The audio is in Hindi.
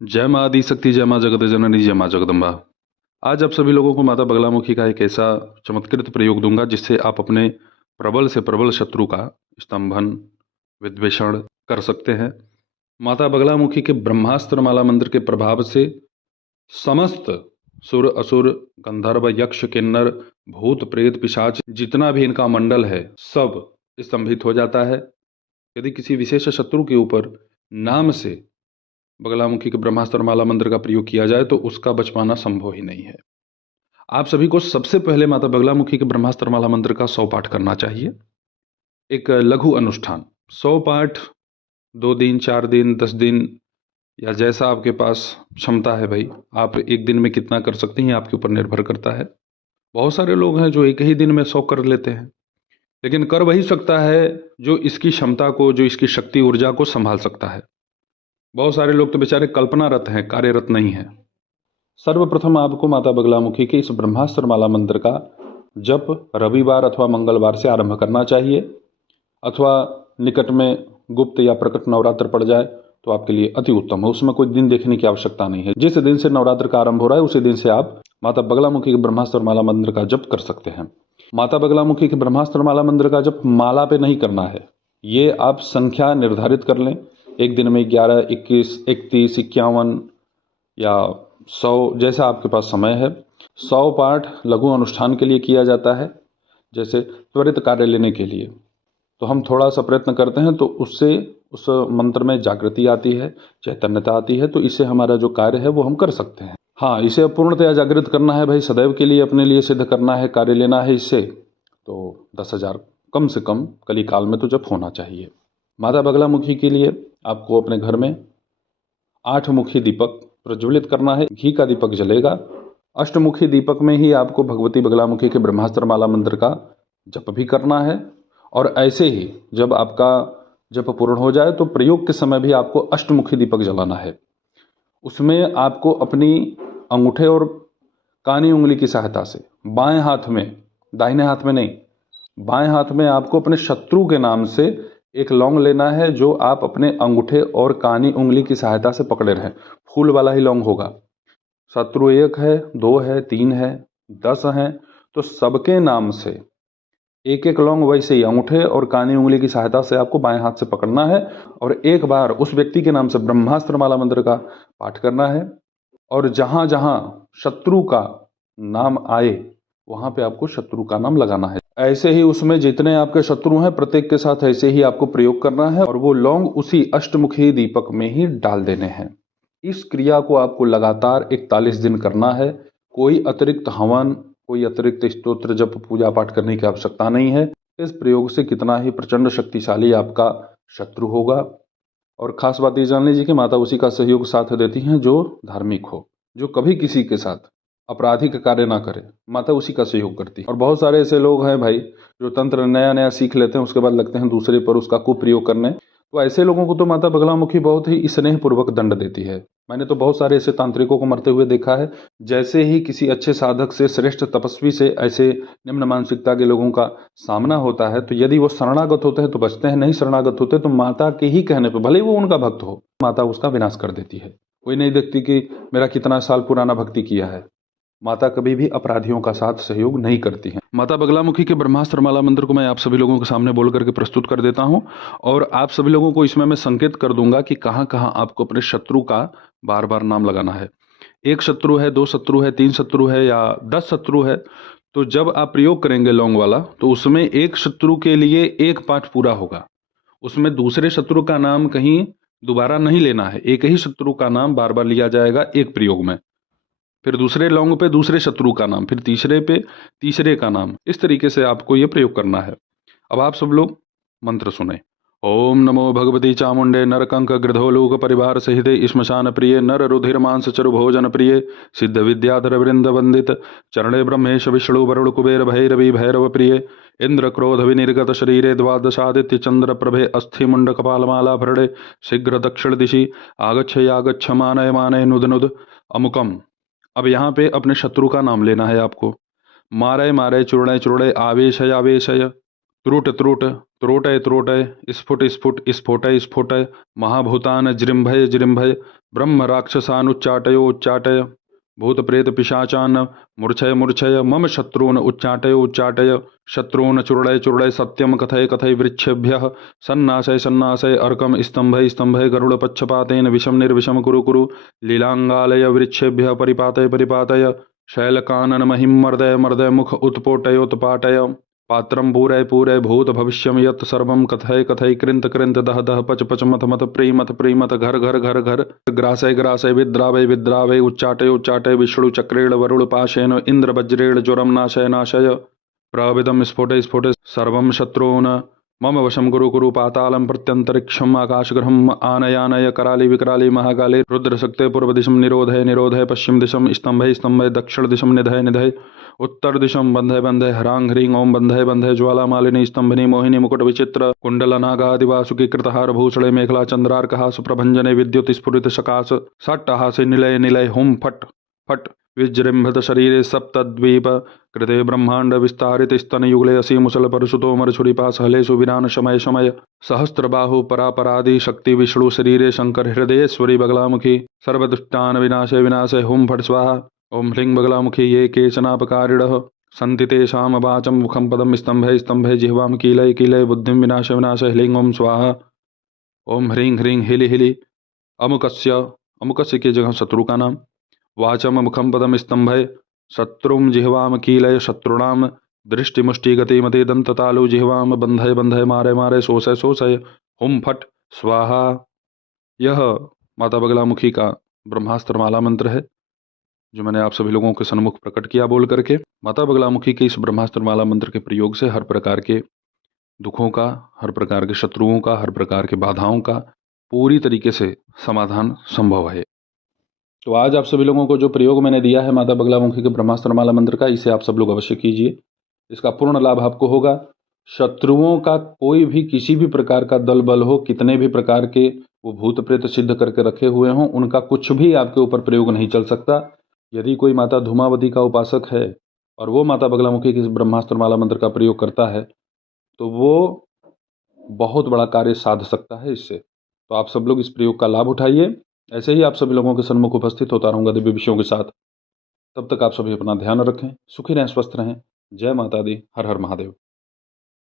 जय माँ आदि शक्ति, जय माँ जगत जननी, जय माँ जगदम्बा। आज आप सभी लोगों को माता बगलामुखी का एक ऐसा चमत्कृत प्रयोग दूंगा जिससे आप अपने प्रबल से प्रबल शत्रु का स्तंभन, विद्वेषण कर सकते हैं। माता बगलामुखी के ब्रह्मास्त्र माला मंत्र के प्रभाव से समस्त सुर असुर गंधर्व यक्ष किन्नर भूत प्रेत पिशाच जितना भी इनका मंडल है सब स्तंभित हो जाता है। यदि किसी विशेष शत्रु के ऊपर नाम से बगलामुखी के ब्रह्मास्त्र माला मंत्र का प्रयोग किया जाए तो उसका बच पाना संभव ही नहीं है। आप सभी को सबसे पहले माता बगलामुखी के ब्रह्मास्त्र माला मंत्र का 100 पाठ करना चाहिए। एक लघु अनुष्ठान 100 पाठ 2 दिन 4 दिन 10 दिन या जैसा आपके पास क्षमता है भाई, आप एक दिन में कितना कर सकते हैं आपके ऊपर निर्भर करता है। बहुत सारे लोग हैं जो एक ही दिन में 100 कर लेते हैं, लेकिन कर वही सकता है जो इसकी क्षमता को, जो इसकी शक्ति ऊर्जा को संभाल सकता है। बहुत सारे लोग तो बेचारे कल्पनारत हैं, कार्यरत नहीं हैं। सर्वप्रथम आपको माता बगलामुखी के इस ब्रह्मास्त्र माला मंत्र का जप रविवार अथवा मंगलवार से आरंभ करना चाहिए, अथवा निकट में गुप्त या प्रकट नवरात्र पड़ जाए तो आपके लिए अति उत्तम है। उसमें कोई दिन देखने की आवश्यकता नहीं है। जिस दिन से नवरात्र का आरंभ हो रहा है उसी दिन से आप माता बगलामुखी के ब्रह्मास्त्र माला मंत्र का जप कर सकते हैं। माता बगलामुखी के ब्रह्मास्त्र माला मंत्र का जप माला पे नहीं करना है, ये आप संख्या निर्धारित कर लें। एक दिन में 11, 21, 31, 51 या 100 जैसा आपके पास समय है। 100 पाठ लघु अनुष्ठान के लिए किया जाता है, जैसे त्वरित कार्य लेने के लिए। तो हम थोड़ा सा प्रयत्न करते हैं तो उससे उस मंत्र में जागृति आती है, चैतन्यता आती है, तो इससे हमारा जो कार्य है वो हम कर सकते हैं। हाँ, इसे पूर्णतया जागृत करना है भाई, सदैव के लिए अपने लिए सिद्ध करना है, कार्य लेना है इससे, तो 10,000 कम से कम कलिकाल में तो जप होना चाहिए। माता बगलामुखी के लिए आपको अपने घर में 8 मुखी दीपक प्रज्वलित करना है। घी का दीपक जलेगा। अष्टमुखी दीपक में ही आपको भगवती बगलामुखी के ब्रह्मास्त्र माला मंत्र का जप भी करना है। और ऐसे ही जब आपका जप पूर्ण हो जाए तो प्रयोग के समय भी आपको अष्टमुखी दीपक जलाना है। उसमें आपको अपनी अंगूठे और कानी उंगली की सहायता से बाएं हाथ में, दाहिने हाथ में नहीं, बाएं हाथ में आपको अपने शत्रु के नाम से एक लौंग लेना है, जो आप अपने अंगूठे और कानी उंगली की सहायता से पकड़े रहें। फूल वाला ही लौंग होगा। शत्रु 1 है, 2 है, 3 है, 10 है, तो सबके नाम से एक एक लौंग वैसे ही अंगूठे और कानी उंगली की सहायता से आपको बाएं हाथ से पकड़ना है और एक बार उस व्यक्ति के नाम से ब्रह्मास्त्र माला मंत्र का पाठ करना है। और जहां जहां शत्रु का नाम आए वहां पे आपको शत्रु का नाम लगाना है। ऐसे ही उसमें जितने आपके शत्रु हैं प्रत्येक के साथ ऐसे ही आपको प्रयोग करना है और वो लौंग उसी अष्टमुखी दीपक में ही डाल देने हैं। इस क्रिया को आपको लगातार 41 दिन करना है। कोई अतिरिक्त हवन, कोई अतिरिक्त स्तोत्र जप पूजा पाठ करने की आवश्यकता नहीं है। इस प्रयोग से कितना ही प्रचंड शक्तिशाली आपका शत्रु होगा। और खास बात ये जान लीजिए कि माता उसी का सहयोग साथ देती हैं जो धार्मिक हो, जो कभी किसी के साथ आपराधिक कार्य ना करे, माता उसी का सहयोग करती है। और बहुत सारे ऐसे लोग हैं भाई जो तंत्र नया नया सीख लेते हैं, उसके बाद लगते हैं दूसरे पर उसका कुप्रयोग करने। तो ऐसे लोगों को तो माता बगलामुखी बहुत ही स्नेह पूर्वक दंड देती है। मैंने तो बहुत सारे ऐसे तांत्रिकों को मरते हुए देखा है। जैसे ही किसी अच्छे साधक से, श्रेष्ठ तपस्वी से ऐसे निम्न मानसिकता के लोगों का सामना होता है तो यदि वो शरणागत होते हैं तो बचते हैं, नहीं शरणागत होते तो माता के ही कहने पर, भले ही वो उनका भक्त हो, माता उसका विनाश कर देती है। कोई नहीं देखती कि मेरा कितना साल पुराना भक्ति किया है। माता कभी भी अपराधियों का साथ सहयोग नहीं करती हैं। माता बगलामुखी के ब्रह्मास्त्र माला मंत्र को मैं आप सभी लोगों के सामने बोल करके प्रस्तुत कर देता हूं और आप सभी लोगों को इसमें मैं संकेत कर दूंगा कि कहां कहां आपको अपने शत्रु का बार बार नाम लगाना है। 1 शत्रु है, 2 शत्रु है, 3 शत्रु है या 10 शत्रु है, तो जब आप प्रयोग करेंगे लौंग वाला तो उसमें एक शत्रु के लिए एक पाठ पूरा होगा। उसमें दूसरे शत्रु का नाम कहीं दोबारा नहीं लेना है। एक ही शत्रु का नाम बार बार लिया जाएगा एक प्रयोग में। फिर दूसरे लौंग पे दूसरे शत्रु का नाम, फिर तीसरे पे तीसरे का नाम। इस तरीके से आपको ये प्रयोग करना है। अब आप सब लोग मंत्र सुने। ओम नमो भगवती चामुंडे नरकंक गृधोलोक परिवार सहित श्मशान प्रिय नर रुधिर मांस चरु भोजन प्रिय सिद्ध विद्याधर वृंद वंदित चरणे ब्रह्मेश विष्णु वरुण कुबेर भैरवी भैरव प्रिय इंद्र क्रोध विनिर्गत शरीरे द्वादशादित्य चंद्र प्रभे अस्थि मुंड कपालमाला भरणे शीघ्र दक्षिण दिशि आगच्छ मानय मानय नुद नुद अमुकम। अब यहाँ पे अपने शत्रु का नाम लेना है आपको। मारय मारय चूर्णय चूर्णय आवेशय आवेशय त्रुट त्रुट त्रोटय त्रोटय स्फुट स्फुट स्फोटय स्फोटय महाभूतान जृंभय जृंभय ब्रह्म राक्षसानुच्चाटयोच्चाटय भूतप्रेत पिशाचान् मूर्छय मूर्छय मम शत्रून् उच्चाटय शत्रून् चूर्णय चूर्णय सत्यम कथय कथय वृक्षेभ्यः सन्नाशय सन्नाशय अर्कम स्तंभय स्तंभय गरुड़पक्षपातेन विषम निर्विषम कुरु कुरु लीलांगालय वृक्षेभ्यः परिपातय परिपातय शैलकानन महिम मर्दय मर्दय मुख उत्पोटयोत्पाटय पात्रं पूरय पूरय भूत भविष्यम यत् सर्वं कथय कथय कृंत कृंत दह दह पच पच मथ मथ प्रीमथ प्रीमथ घर घर घर घर ग्रासय ग्रासय विद्रावय विद्रावय उच्चाटय उच्चाटय विष्णु चक्रेण वरुण पाशेन इंद्र वज्रेण ज्वरम नाशय नाशय प्रविदम स्फोटय स्फोटय सर्वं शत्रून् मम वशं कुरु कुरु पातालं प्रत्यंतरिक्षम आकाशगृहम् आनयानय कराली विकराली महाकाली रुद्रशक्ते पूर्वदिशं निरोधय निरोधय पश्चिम दिशं स्तंभय स्तंभय दक्षिण दिशं निधय निधय उत्तर दिशं बंधय बंधय हरांग ह्रीं ओम बंधय बंधय ज्वाला मालिनी स्तंभनी मोहिनी मुकुट विचित्र कुंडल नागादिवासुकी कृतहार भूषणे मेखला चंद्रार्कहास प्रभंजने विद्युत स्फुरित सकाश सट्टहासे निलय निलय हुम फट फट विजृंभित शरीरे सप्तद्वीप कृते ब्रह्मांड विस्तारित स्तन युगले असी मुसल परशुतोमर छुरीपास हलेषु विरान शमय शमय सहस्त्रबाहु परापरादि शक्ति विष्णु शरीरे शंकर हृदयेश्वरी बगलामुखी सर्वदुष्टान विनाशे विनाशे हुम फट स्वाहा ओम ह्रीं बगलामुखी ये केचनापकारिणः सन्ति तेषां वाचं मुखं पदं स्तंभे स्तंभे जिह्वां कीलय कीलय बुद्धिं विनाश विनाश ह्रीं ओम स्वाहा ओम ह्रीं ह्रीं हिलि हिलि अमुकस्य की जगह शत्रु का नाम वाचम मुखम पदम स्तंभय शत्रुम जिह्वाम कीलय शत्रुणाम दृष्टि मुष्टि गति मति दंत तालु जिह्वाम बंधय बंधय मारे मारे शोषय शोषय हुम फट स्वाहा। यह माता बगलामुखी का ब्रह्मास्त्र माला मंत्र है जो मैंने आप सभी लोगों के सन्मुख प्रकट किया बोल करके। माता बगलामुखी के इस ब्रह्मास्त्र माला मंत्र के प्रयोग से हर प्रकार के दुखों का, हर प्रकार के शत्रुओं का, हर प्रकार के बाधाओं का पूरी तरीके से समाधान संभव है। तो आज आप सभी लोगों को जो प्रयोग मैंने दिया है माता बगलामुखी के ब्रह्मास्त्र माला मंत्र का, इसे आप सब लोग अवश्य कीजिए। इसका पूर्ण लाभ आपको होगा। शत्रुओं का कोई भी किसी भी प्रकार का दल बल हो, कितने भी प्रकार के वो भूत प्रेत सिद्ध करके रखे हुए हों, उनका कुछ भी आपके ऊपर प्रयोग नहीं चल सकता। यदि कोई माता धूमावती का उपासक है और वो माता बगलामुखी के ब्रह्मास्त्र माला मंत्र का प्रयोग करता है तो वो बहुत बड़ा कार्य साध सकता है इससे। तो आप सब लोग इस प्रयोग का लाभ उठाइए। ऐसे ही आप सभी लोगों के सन्मुख उपस्थित होता रहूँगा दिव्य विषयों के साथ। तब तक आप सभी अपना ध्यान रखें, सुखी रहें, स्वस्थ रहें। जय माता दी, हर हर महादेव।